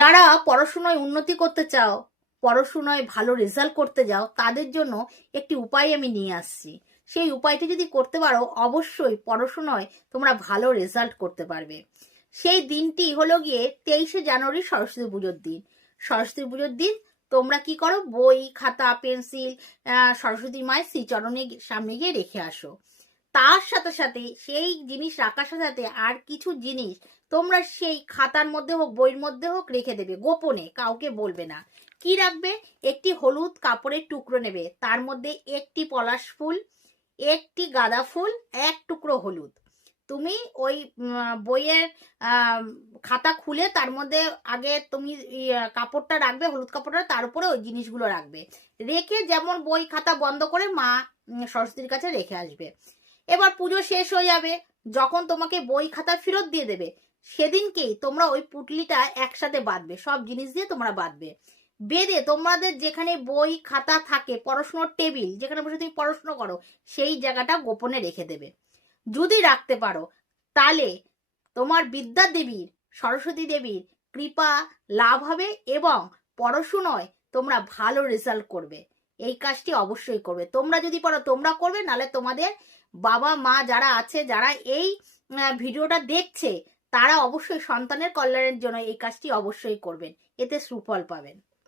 যারা পড়াশোনায় উন্নতি করতে চাও, পড়াশোনায় ভালো রেজাল্ট করতে যাও, তাদের জন্য একটি উপায় আমি নিয়ে আসছি। সেই উপায়টি যদি করতে পারো, অবশ্যই পড়াশোনায় তোমরা ভালো রেজাল্ট করতে পারবে। সেই দিনটি হলো গিয়ে 23শে জানুয়ারি, সরস্বতী পুজোর দিন। সরস্বতী পুজোর দিন তোমরা কি করো, বই খাতা পেন্সিল সরস্বতী মায়ের শ্রীচরণে সামনে গিয়ে রেখে আসো। তার সাথে সাথে সেই জিনিস রাখার সাথে সাথে আর কিছু জিনিস তোমরা সেই খাতার মধ্যে হোক বইয়ের মধ্যে হোক রেখে দেবে, গোপনে, কাউকে বলবে না। কি রাখবে? একটি হলুদ কাপড়ের টুকরো নেবে, তার মধ্যে একটি পলাশ ফুল, একটি গাঁদা ফুল, এক টুকরো হলুদ। তুমি ওই বইয়ের খাতা খুলে তার মধ্যে আগে তুমি কাপড়টা রাখবে, হলুদ কাপড়টা, তার উপরে ওই জিনিসগুলো রাখবে। রেখে যেমন বই খাতা বন্ধ করে মা সরস্বতীর কাছে রেখে আসবে। এবার পুজো শেষ হয়ে যাবে, যখন তোমাকে বই খাতা ফেরত দিয়ে দেবে, সেদিনকেই তোমরা ওই পুটলিটা একসাথে বাঁধবে, সব জিনিস দিয়ে তোমরা বাঁধবে। বেঁধে তোমাদের যেখানে বই খাতা থাকে, পড়াশোনার টেবিল যেখানে বসে তুমি পড়াশোনা করো, সেই জায়গাটা গোপনে রেখে দেবে। যদি রাখতে পারো, তাহলে তোমার বিদ্যা দেবীর, সরস্বতী দেবীর কৃপা লাভ হবে এবং পড়াশোনায় তোমরা ভালো রেজাল্ট করবে। এই কাজটি অবশ্যই করবে। তোমরা যদি পারো তোমরা করবে, নাহলে তোমাদের বাবা মা যারা আছে, যারা এই ভিডিওটা দেখছে, তারা অবশ্যই সন্তানের কল্যাণের জন্য এই কাজটি অবশ্যই করবেন, এতে সুফল পাবেন।